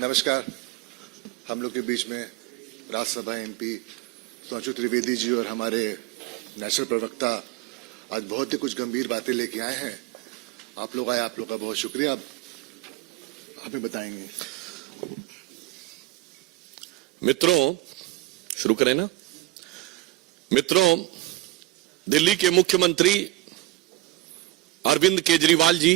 नमस्कार। हम लोग के बीच में राज्यसभा एमपी सुधांशु त्रिवेदी जी और हमारे नेशनल प्रवक्ता आज बहुत ही कुछ गंभीर बातें लेके आए हैं। आप लोग आए, आप लोग का बहुत शुक्रिया। आप हमें बताएंगे। मित्रों, शुरू करें ना। मित्रों, दिल्ली के मुख्यमंत्री अरविंद केजरीवाल जी,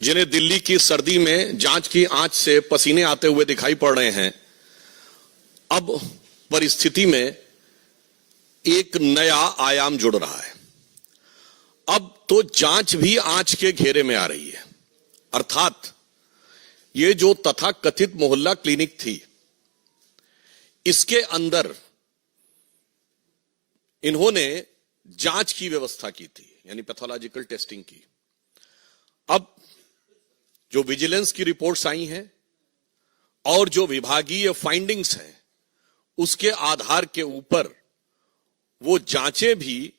जिन्हें दिल्ली की सर्दी में जांच की आंच से पसीने आते हुए दिखाई पड़ रहे हैं, अब परिस्थिति में एक नया आयाम जुड़ रहा है। अब तो जांच भी आंच के घेरे में आ रही है। अर्थात ये जो तथाकथित मोहल्ला क्लिनिक थी, इसके अंदर इन्होंने जांच की व्यवस्था की थी, यानी पैथोलॉजिकल टेस्टिंग की। अब जो विजिलेंस की रिपोर्ट्स आई हैं और जो विभागीय फाइंडिंग्स हैं, उसके आधार के ऊपर वो जांचें भी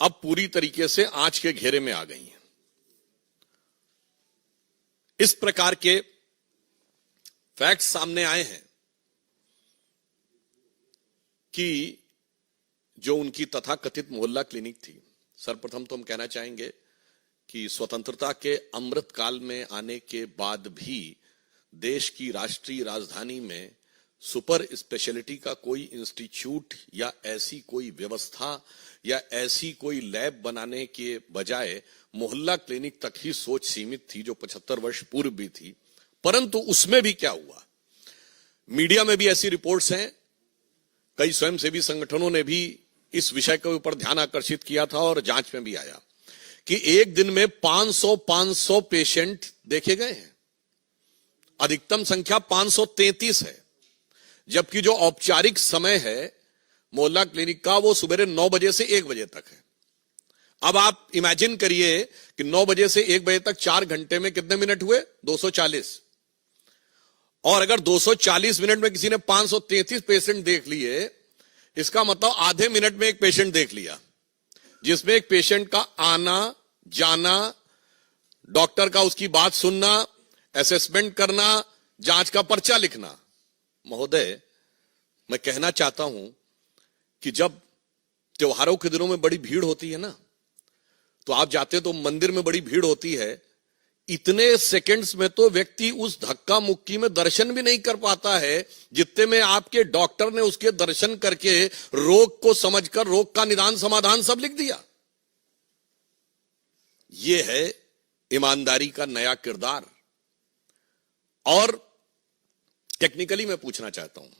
अब पूरी तरीके से आंच के घेरे में आ गई हैं। इस प्रकार के फैक्ट्स सामने आए हैं कि जो उनकी तथाकथित मोहल्ला क्लिनिक थी, सर्वप्रथम तो हम कहना चाहेंगे कि स्वतंत्रता के अमृत काल में आने के बाद भी देश की राष्ट्रीय राजधानी में सुपर स्पेशलिटी का कोई इंस्टीट्यूट या ऐसी कोई व्यवस्था या ऐसी कोई लैब बनाने के बजाय मोहल्ला क्लिनिक तक ही सोच सीमित थी, जो 75 वर्ष पूर्व भी थी। परंतु उसमें भी क्या हुआ, मीडिया में भी ऐसी रिपोर्ट्स हैं, कई स्वयंसेवी संगठनों ने भी इस विषय के ऊपर ध्यान आकर्षित किया था और जांच में भी आया कि एक दिन में 500 पेशेंट देखे गए हैं। अधिकतम संख्या 533 है, जबकि जो औपचारिक समय है मोहल्ला क्लिनिक का, वो सुबह 9 बजे से 1 बजे तक है। अब आप इमेजिन करिए कि 9 बजे से 1 बजे तक 4 घंटे में कितने मिनट हुए, 240। और अगर 240 मिनट में किसी ने 533 पेशेंट देख लिए, इसका मतलब आधे मिनट में एक पेशेंट देख लिया, जिसमें एक पेशेंट का आना जाना, डॉक्टर का उसकी बात सुनना, असेसमेंट करना, जांच का पर्चा लिखना। महोदय, मैं कहना चाहता हूं कि जब त्योहारों के दिनों में बड़ी भीड़ होती है ना, तो आप जाते तो मंदिर में बड़ी भीड़ होती है, इतने सेकंड्स में तो व्यक्ति उस धक्का मुक्की में दर्शन भी नहीं कर पाता है जितने में आपके डॉक्टर ने उसके दर्शन करके रोग को समझकर रोग का निदान समाधान सब लिख दिया। यह है ईमानदारी का नया किरदार। और टेक्निकली मैं पूछना चाहता हूं,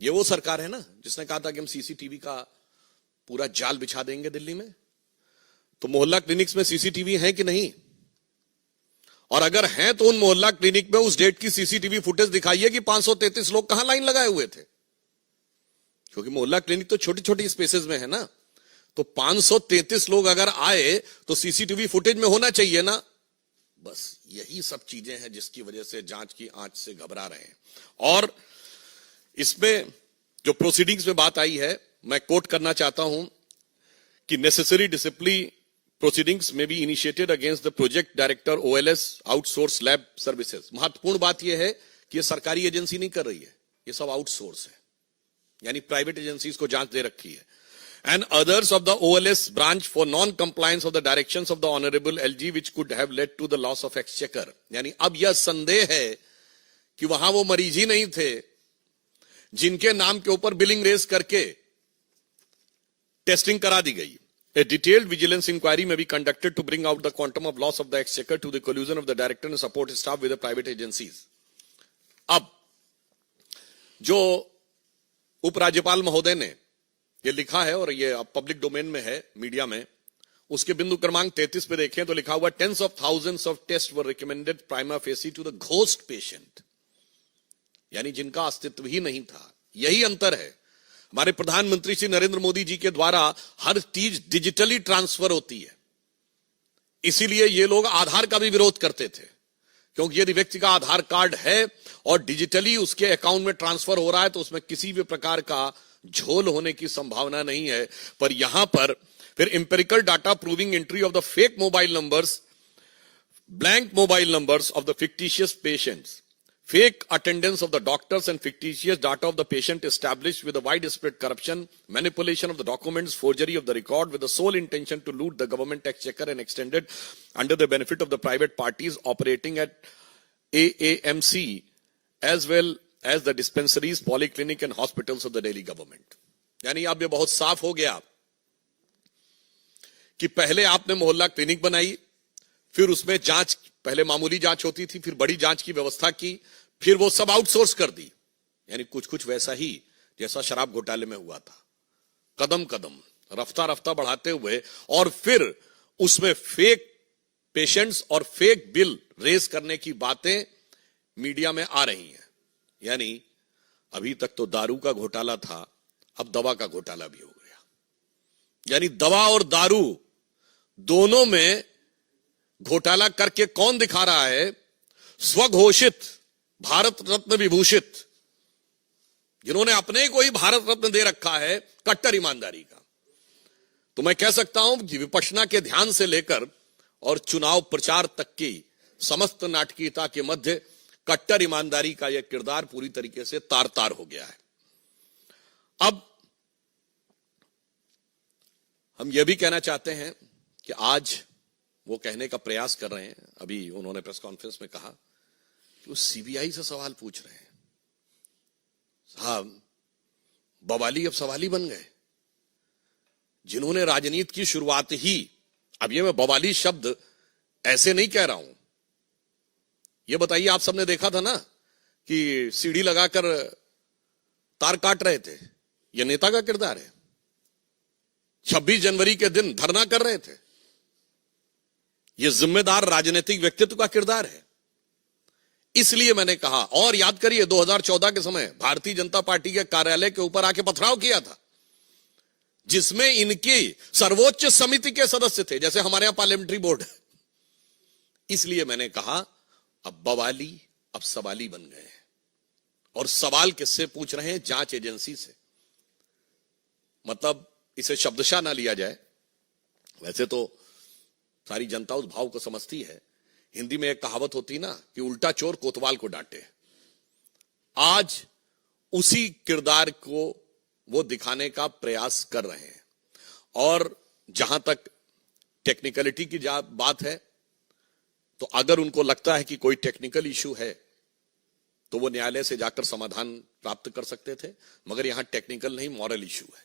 यह वो सरकार है ना जिसने कहा था कि हम सीसीटीवी का पूरा जाल बिछा देंगे दिल्ली में। तो मोहल्ला क्लिनिक्स में सीसीटीवी है कि नहीं? और अगर हैं तो उन मोहल्ला क्लिनिक में उस डेट की सीसीटीवी फुटेज दिखाइए कि 533 लोग कहां लाइन लगाए हुए थे। क्योंकि मोहल्ला क्लिनिक तो छोटी छोटी स्पेसेस में है ना, तो 533 लोग अगर आए तो सीसीटीवी फुटेज में होना चाहिए ना। बस यही सब चीजें हैं जिसकी वजह से जांच की आंच से घबरा रहे हैं। और इसमें जो प्रोसीडिंग्स में बात आई है, मैं कोट करना चाहता हूं कि necessary discipline proceedings may be initiated against the project director OLS outsource lab services। महत्वपूर्ण बात यह है कि ये सरकारी एजेंसी नहीं कर रही है, ये सब आउटसोर्स है, यानी प्राइवेट एजेंसीज को जांच दे रखी है। And others of the OLS branch for non-compliance of the directions of the Honorable LG which could have led to the loss of exchequer। यानी अब यह संदेह है कि वहां वो मरीज ही नहीं थे जिनके नाम के ऊपर बिलिंग रेस करके टेस्टिंग करा दी गई। A detailed vigilance inquiry may be conducted to bring out the quantum of loss of the exchequer to the collusion of the director and support staff with the private agencies। अब जो उपराज्यपाल महोदय ने ये लिखा है और ये अब पब्लिक डोमेन में है मीडिया में, उसके बिंदु क्रमांक 33 पे देखें तो लिखा हुआ tens of thousands of tests were recommended prima facie to the ghost patient, यानी जिनका अस्तित्व ही नहीं था। यही अंतर है। हमारे प्रधानमंत्री श्री नरेंद्र मोदी जी के द्वारा हर चीज डिजिटली ट्रांसफर होती है, इसीलिए ये लोग आधार का भी विरोध करते थे, क्योंकि यदि व्यक्ति का आधार कार्ड है और डिजिटली उसके अकाउंट में ट्रांसफर हो रहा है तो उसमें किसी भी प्रकार का झोल होने की संभावना नहीं है। पर यहां पर फिर empirical data proving entry of the fake mobile numbers, blank mobile numbers of the fictitious patients fake attendance of the doctors and fictitious data of the patient established with a widespread corruption, manipulation of the documents, forgery of the record with the sole intention to loot the government exchequer and extended under the benefit of the private parties operating at AAMC as well as the dispensaries, polyclinic and hospitals of the Delhi government. यानी अब ये बहुत साफ हो गया कि पहले आपने मोहल्ला क्लिनिक बनाई, फिर उसमें जांच, पहले मामूली जांच होती थी, फिर बड़ी जांच की व्यवस्था की, फिर वो सब आउटसोर्स कर दी। यानी कुछ कुछ वैसा ही जैसा शराब घोटाले में हुआ था, कदम कदम रफ्ता रफ्ता बढ़ाते हुए, और फिर उसमें फेक पेशेंट्स और फेक बिल रेज करने की बातें मीडिया में आ रही हैं। यानी अभी तक तो दारू का घोटाला था, अब दवा का घोटाला भी हो गया। यानी दवा और दारू दोनों में घोटाला करके कौन दिखा रहा है? स्वघोषित भारत रत्न विभूषित, जिन्होंने अपने को ही भारत रत्न दे रखा है कट्टर ईमानदारी का। तो मैं कह सकता हूं कि विपश्यना के ध्यान से लेकर और चुनाव प्रचार तक की समस्त नाटकीयता के मध्य कट्टर ईमानदारी का यह किरदार पूरी तरीके से तार तार हो गया है। अब हम यह भी कहना चाहते हैं कि आज वो कहने का प्रयास कर रहे हैं, अभी उन्होंने प्रेस कॉन्फ्रेंस में कहा कि वो सीबीआई से सवाल पूछ रहे हैं। साहब, बवाली अब सवाली बन गए, जिन्होंने राजनीति की शुरुआत ही, अब ये मैं बवाली शब्द ऐसे नहीं कह रहा हूं, ये बताइए, आप सबने देखा था ना कि सीढ़ी लगाकर तार काट रहे थे, ये नेता का किरदार है। 26 जनवरी के दिन धरना कर रहे थे, यह जिम्मेदार राजनीतिक व्यक्तित्व का किरदार है। इसलिए मैंने कहा, और याद करिए 2014 के समय भारतीय जनता पार्टी के कार्यालय के ऊपर आके पथराव किया था, जिसमें इनकी सर्वोच्च समिति के सदस्य थे, जैसे हमारे यहां पार्लियामेंट्री बोर्ड है। इसलिए मैंने कहा अब बवाली अब सवाली बन गए हैं, और सवाल किससे पूछ रहे हैं? जांच एजेंसी से। मतलब इसे शब्दशः ना लिया जाए, वैसे तो सारी जनता उस भाव को समझती है। हिंदी में एक कहावत होती ना कि उल्टा चोर कोतवाल को डांटे। आज उसी किरदार को वो दिखाने का प्रयास कर रहे हैं। और जहां तक टेक्निकलिटी की बात है, तो अगर उनको लगता है कि कोई टेक्निकल इश्यू है तो वो न्यायालय से जाकर समाधान प्राप्त कर सकते थे, मगर यहां टेक्निकल नहीं, मॉरल इश्यू है।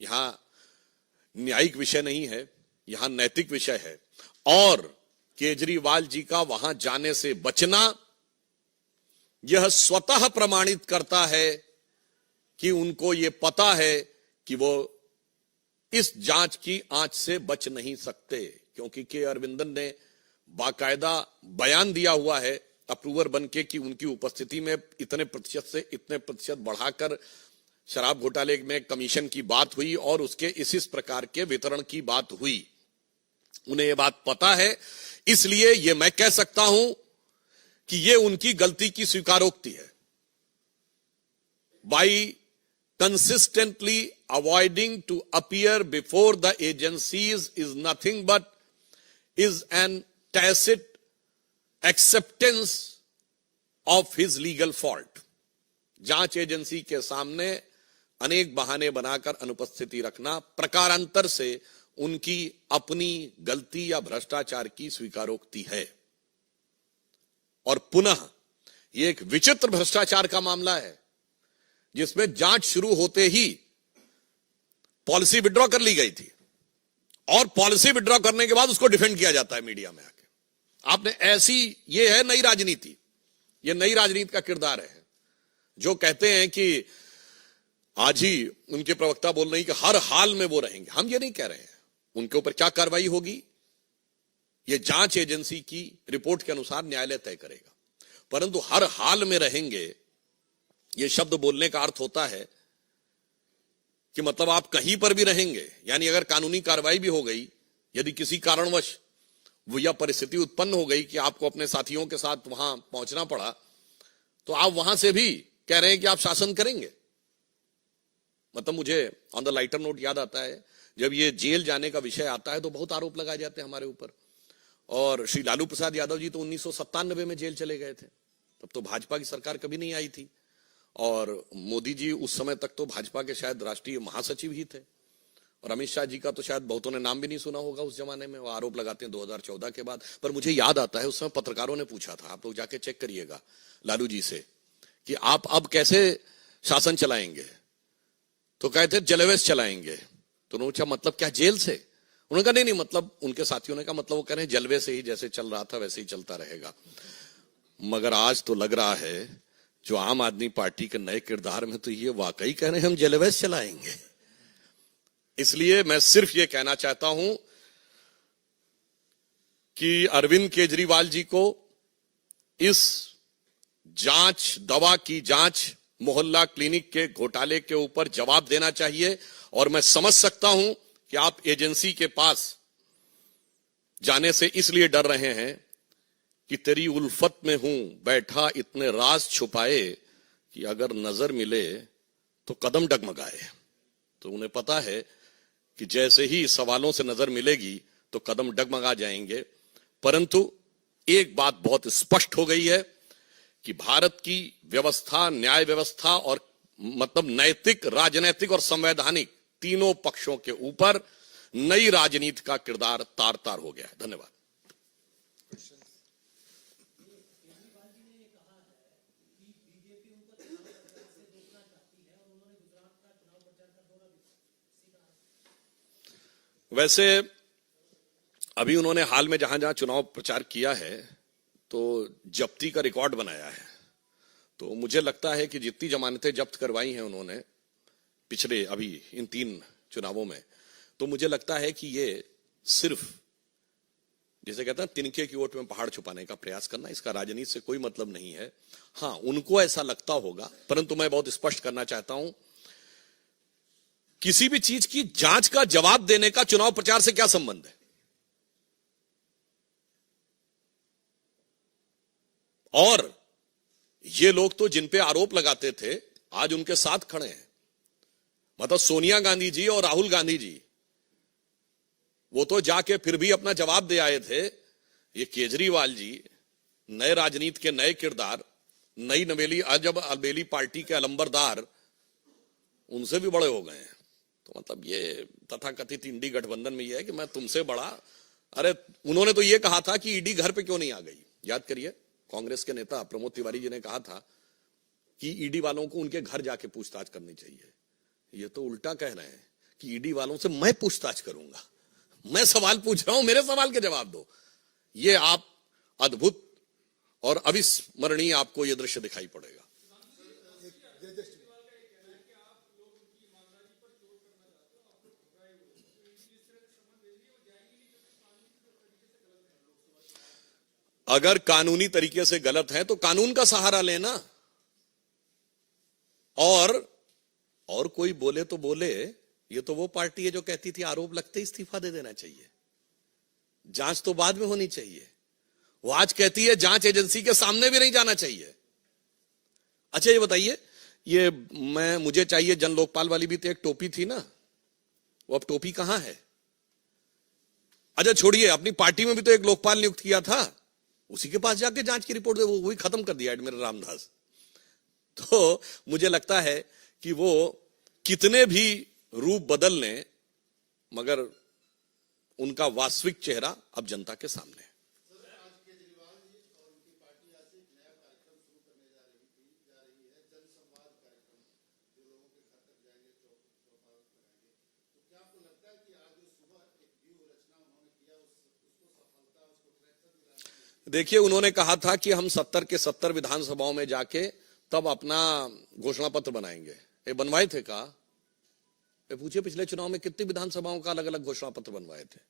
यहां न्यायिक विषय नहीं है, यहां नैतिक विषय है। और केजरीवाल जी का वहां जाने से बचना यह स्वतः प्रमाणित करता है कि उनको यह पता है कि वो इस जांच की आंच से बच नहीं सकते, क्योंकि के अरविंदन ने बाकायदा बयान दिया हुआ है अप्रूवर बनके कि उनकी उपस्थिति में इतने प्रतिशत से इतने प्रतिशत बढ़ाकर शराब घोटाले में कमीशन की बात हुई और उसके इस प्रकार के वितरण की बात हुई। उन्हें यह बात पता है, इसलिए यह मैं कह सकता हूं कि यह उनकी गलती की स्वीकारोक्ति है। By consistently avoiding to appear before the agencies is nothing but is an tacit acceptance of his legal fault। जांच एजेंसी के सामने अनेक बहाने बनाकर अनुपस्थिति रखना प्रकारांतर से उनकी अपनी गलती या भ्रष्टाचार की स्वीकारोक्ति है। और पुनः यह एक विचित्र भ्रष्टाचार का मामला है, जिसमें जांच शुरू होते ही पॉलिसी विड्रॉ कर ली गई थी, और पॉलिसी विड्रॉ करने के बाद उसको डिफेंड किया जाता है मीडिया में आके। आपने ऐसी, ये है नई राजनीति, ये नई राजनीति का किरदार है। जो कहते हैं कि आज ही उनके प्रवक्ता बोल रहे हैं कि हर हाल में वो रहेंगे, हम ये नहीं कह रहे हैं। उनके ऊपर क्या कार्रवाई होगी ये जांच एजेंसी की रिपोर्ट के अनुसार न्यायालय तय करेगा, परंतु हर हाल में रहेंगे ये शब्द बोलने का अर्थ होता है कि मतलब आप कहीं पर भी रहेंगे। यानी अगर कानूनी कार्रवाई भी हो गई, यदि किसी कारणवश वो यह परिस्थिति उत्पन्न हो गई कि आपको अपने साथियों के साथ वहां पहुंचना पड़ा, तो आप वहां से भी कह रहे हैं कि आप शासन करेंगे। मतलब मुझे ऑन द लाइटर नोट याद आता है, जब ये जेल जाने का विषय आता है तो बहुत आरोप लगाए जाते हैं हमारे ऊपर। और श्री लालू प्रसाद यादव जी तो 1997 में जेल चले गए थे, तो अब तो भाजपा की सरकार कभी नहीं आई थी, और मोदी जी उस समय तक तो भाजपा के शायद राष्ट्रीय महासचिव ही थे, और अमित शाह जी का तो शायद बहुतों ने नाम भी नहीं सुना होगा उस जमाने में। वो आरोप लगाते हैं 2014 के बाद। पर मुझे याद आता है उस समय पत्रकारों ने पूछा था, आप लोग जाके चेक करिएगा लालू जी से, कि आप अब कैसे शासन चलाएंगे, तो कहते जलवेज चलाएंगे। तो उन्होंने पूछा मतलब क्या जेल से? उन्होंने कहा नहीं, मतलब उनके साथियों ने कहा मतलब वो कह रहे हैं जलवे से ही, जैसे चल रहा था वैसे ही चलता रहेगा। मगर आज तो लग रहा है जो आम आदमी पार्टी के नए किरदार में तो ये वाकई कह रहे हैं हम जलवेज चलाएंगे। इसलिए मैं सिर्फ ये कहना चाहता हूं कि अरविंद केजरीवाल जी को इस जांच, दवा की जांच, मोहल्ला क्लिनिक के घोटाले के ऊपर जवाब देना चाहिए। और मैं समझ सकता हूं कि आप एजेंसी के पास जाने से इसलिए डर रहे हैं कि तेरी उल्फत में हूं बैठा इतने राज छुपाए कि अगर नजर मिले तो कदम डगमगाए। तो उन्हें पता है कि जैसे ही सवालों से नजर मिलेगी तो कदम डगमगा जाएंगे। परंतु एक बात बहुत स्पष्ट हो गई है कि भारत की व्यवस्था, न्याय व्यवस्था और मतलब नैतिक, राजनैतिक और संवैधानिक तीनों पक्षों के ऊपर नई राजनीति का किरदार तार तार हो गया है। धन्यवाद। वैसे अभी उन्होंने हाल में जहां जहां चुनाव प्रचार किया है तो जब्ती का रिकॉर्ड बनाया है। तो मुझे लगता है कि जितनी जमानतें जब्त करवाई हैं उन्होंने पिछले अभी इन 3 चुनावों में, तो मुझे लगता है कि ये सिर्फ जैसे कहते हैं तिनके की ओट में पहाड़ छुपाने का प्रयास करना, इसका राजनीति से कोई मतलब नहीं है। हां, उनको ऐसा लगता होगा, परंतु मैं बहुत स्पष्ट करना चाहता हूं, किसी भी चीज की जांच का जवाब देने का चुनाव प्रचार से क्या संबंध है? और ये लोग तो जिन पे आरोप लगाते थे आज उनके साथ खड़े हैं। मतलब सोनिया गांधी जी और राहुल गांधी जी, वो तो जाके फिर भी अपना जवाब दे आए थे। ये केजरीवाल जी नए राजनीति के नए किरदार, नई नवेली अजब अलबेली पार्टी के अलंबरदार, उनसे भी बड़े हो गए हैं। तो मतलब ये तथाकथित इंडी गठबंधन में ये है कि मैं तुमसे बड़ा। अरे उन्होंने तो ये कहा था कि ईडी घर पे क्यों नहीं आ गई, याद करिए। कांग्रेस के नेता प्रमोद तिवारी जी ने कहा था कि ईडी वालों को उनके घर जाके पूछताछ करनी चाहिए। ये तो उल्टा कह रहे हैं कि ईडी वालों से मैं पूछताछ करूंगा। मैं सवाल पूछ रहा हूं, मेरे सवाल के जवाब दो। ये आप अद्भुत और अविस्मरणीय आपको यह दृश्य दिखाई पड़ेगा। अगर कानूनी तरीके से गलत है तो कानून का सहारा लेना। और कोई बोले तो बोले, ये तो वो पार्टी है जो कहती थी आरोप लगते ही इस्तीफा दे देना चाहिए, जांच तो बाद में होनी चाहिए। वो आज कहती है जांच एजेंसी के सामने भी नहीं जाना चाहिए। अच्छा ये बताइए, ये मुझे चाहिए जन लोकपाल वाली भी तो एक टोपी थी ना, वो अब टोपी कहां है? अच्छा छोड़िए, अपनी पार्टी में भी तो एक लोकपाल नियुक्त किया था, उसी के पास जाके जांच की रिपोर्ट दे, वो भी खत्म कर दिया एडमिरल रामदास। तो मुझे लगता है कि वो कितने भी रूप बदल लें, मगर उनका वास्तविक चेहरा अब जनता के सामने है। देखिए, उन्होंने कहा था कि हम 70 के 70 विधानसभाओं में जाके तब अपना घोषणा पत्र बनाएंगे। ये बनवाए थे का? ये पूछिए पिछले चुनाव में कितनी विधानसभाओं का अलग अलग घोषणा पत्र बनवाए थे।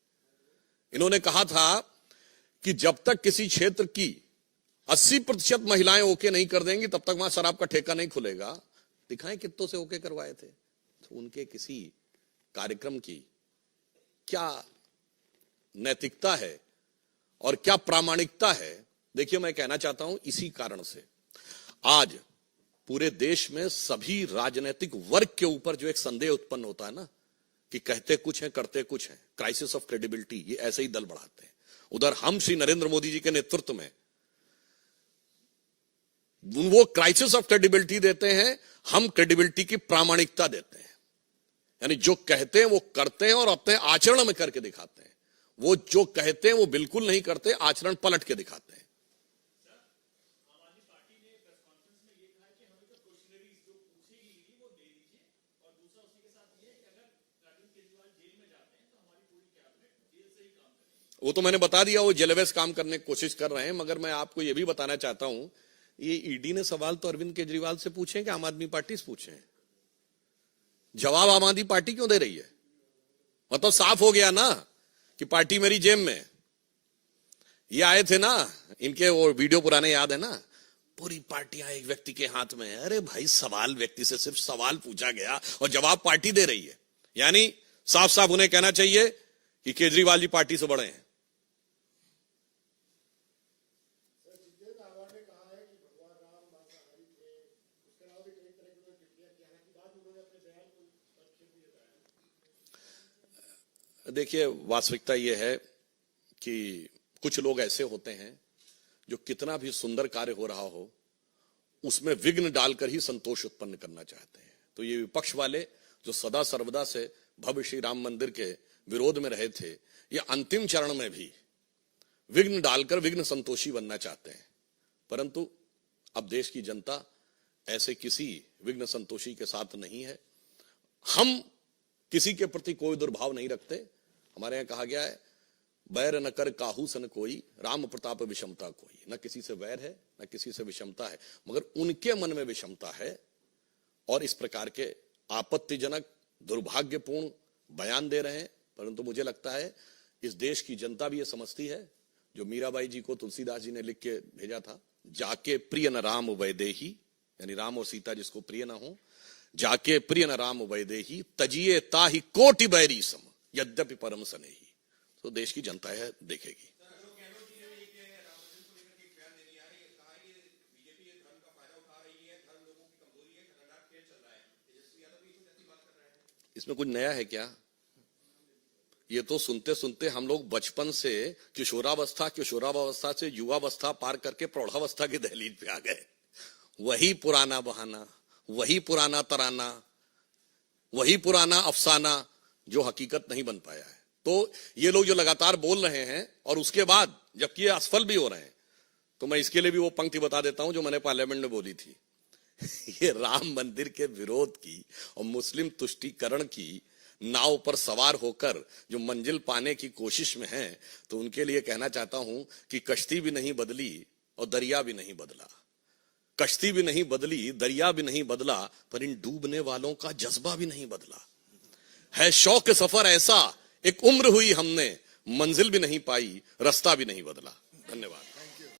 इन्होंने कहा था कि जब तक किसी क्षेत्र की 80% महिलाएं ओके नहीं कर देंगी तब तक वहां शराब का ठेका नहीं खुलेगा। दिखाएं कितनों से ओके करवाए थे। तो उनके किसी कार्यक्रम की क्या नैतिकता है और क्या प्रामाणिकता है। देखिए, मैं कहना चाहता हूं इसी कारण से आज पूरे देश में सभी राजनीतिक वर्ग के ऊपर जो एक संदेह उत्पन्न होता है ना, कि कहते कुछ हैं करते कुछ हैं, क्राइसिस ऑफ क्रेडिबिलिटी, ये ऐसे ही दल बढ़ाते हैं। उधर हम श्री नरेंद्र मोदी जी के नेतृत्व में वो क्राइसिस ऑफ क्रेडिबिलिटी देते हैं, हम क्रेडिबिलिटी की प्रामाणिकता देते हैं। यानी जो कहते हैं वो करते हैं और अपने आचरण में करके दिखाते हैं। वो जो कहते हैं वो बिल्कुल नहीं करते, आचरण पलट के दिखाते हैं। वो तो मैंने बता दिया, वो जेलवेस काम करने की कोशिश कर रहे हैं। मगर मैं आपको ये भी बताना चाहता हूं, ये ईडी ने सवाल तो अरविंद केजरीवाल से पूछे कि आम आदमी पार्टी से पूछे हैं? जवाब आम आदमी पार्टी क्यों दे रही है? मतलब साफ हो गया ना कि पार्टी मेरी जेब में। ये आए थे ना, इनके वो वीडियो पुराने याद है ना, पूरी पार्टियां एक व्यक्ति के हाथ में है। अरे भाई, सवाल व्यक्ति से सिर्फ सवाल पूछा गया और जवाब पार्टी दे रही है। यानी साफ साफ उन्हें कहना चाहिए कि केजरीवाल जी पार्टी से बड़े हैं। देखिए, वास्तविकता यह है कि कुछ लोग ऐसे होते हैं जो कितना भी सुंदर कार्य हो रहा हो उसमें विघ्न डालकर ही संतोष उत्पन्न करना चाहते हैं। तो ये विपक्ष वाले जो सदा सर्वदा से भव्य श्री राम मंदिर के विरोध में रहे थे, ये अंतिम चरण में भी विघ्न डालकर विघ्न संतोषी बनना चाहते हैं। परंतु अब देश की जनता ऐसे किसी विघ्न संतोषी के साथ नहीं है। हम किसी के प्रति कोई दुर्भाव नहीं रखते। हमारे यहां कहा गया है, बैर न कर काहू सन कोई, राम प्रताप विषमता कोई। न किसी से वैर है, न किसी से विषमता है, मगर उनके मन में विषमता है और इस प्रकार के आपत्तिजनक दुर्भाग्यपूर्ण बयान दे रहे हैं। परंतु मुझे लगता है इस देश की जनता भी ये समझती है, जो मीराबाई जी को तुलसीदास जी ने लिख के भेजा था, जाके प्रिय न राम वैदेही, यानी राम और सीता जिसको प्रिय ना हो, जाके प्रिय न राम वैदेही, तजिए ताहि कोटि बैरी सम, यद्यपि परम सनेही। तो देश की जनता है देखेगी। इसमें कुछ नया है क्या? ये तो सुनते सुनते हम लोग बचपन से किशोरावस्था से युवावस्था पार करके प्रौढ़ावस्था की दहलीज पे आ गए। वही पुराना बहाना, वही पुराना तराना, वही पुराना अफसाना जो हकीकत नहीं बन पाया है। तो ये लोग जो लगातार बोल रहे हैं और उसके बाद जबकि ये असफल भी हो रहे हैं, तो मैं इसके लिए भी वो पंक्ति बता देता हूं जो मैंने पार्लियामेंट में बोली थी। ये राम मंदिर के विरोध की और मुस्लिम तुष्टीकरण की नाव पर सवार होकर जो मंजिल पाने की कोशिश में हैं, तो उनके लिए कहना चाहता हूं कि कश्ती भी नहीं बदली और दरिया भी नहीं बदला। कश्ती भी नहीं बदली, दरिया भी नहीं बदला, पर इन डूबने वालों का जज्बा भी नहीं बदला है। शौक सफर ऐसा, एक उम्र हुई हमने, मंजिल भी नहीं पाई, रास्ता भी नहीं बदला। धन्यवाद।